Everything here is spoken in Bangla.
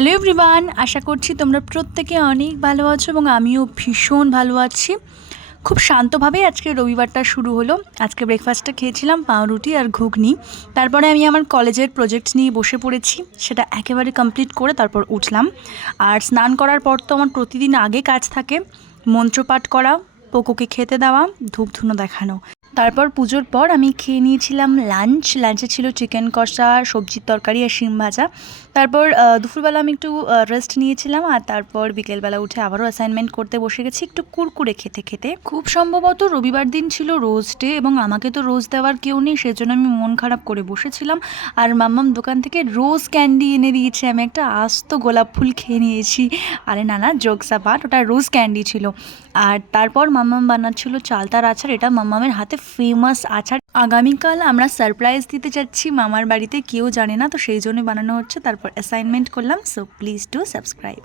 হ্যালো এভরিওয়ান, আশা করছি তোমরা প্রত্যেকে অনেক ভালো আছো এবং আমিও ভীষণ ভালো আছি। খুব শান্তভাবেই আজকে রবিবারটা শুরু হলো। আজকে ব্রেকফাস্টটা খেয়েছিলাম পাউরুটি আর ঘুগনি। তারপরে আমি আমার কলেজের প্রজেক্ট নিয়ে বসে পড়েছি, সেটা একেবারে কমপ্লিট করে তারপর উঠলাম। আর স্নান করার পর তো আমার প্রতিদিন আগে কাজ থাকে, মন্ত্রপাঠ করা, পোকোকে খেতে দেওয়া, ধূপধুনো দেখানো। তারপর পুজোর পর আমি খেয়ে নিয়েছিলাম লাঞ্চে ছিল চিকেন কষা, সবজির তরকারি আর শিম ভাজা। তারপর দুপুরবেলা আমি একটু রেস্ট নিয়েছিলাম, আর তারপর বিকেলবেলা উঠে আবারও অ্যাসাইনমেন্ট করতে বসে গেছি একটু কুরকুরে খেতে খেতে। খুব সম্ভবত রবিবার দিন ছিল রোজ ডে, এবং আমাকে তো রোজ দেওয়ার কেউ নেই, সেজন্য আমি মন খারাপ করে বসেছিলাম। আর মাম্মাম দোকান থেকে রোজ ক্যান্ডি এনে দিয়েছে, আমি একটা আস্ত গোলাপ ফুল খেয়ে নিয়েছি। আরে না না, জোকস অ্যাপার্ট, ওটা রোজ ক্যান্ডি ছিল। আর তারপর মাম্মাম বানাচ্ছিল চালতার আচার, এটা মাম্মামের হাতে ফেমাস আচার। আগামীকাল আমরা সারপ্রাইজ দিতে যাচ্ছি মামার বাড়িতে, কেউ জানে না, তো সেই জন্য বানানো হচ্ছে। তারপর অ্যাসাইনমেন্ট করলাম। So please do subscribe.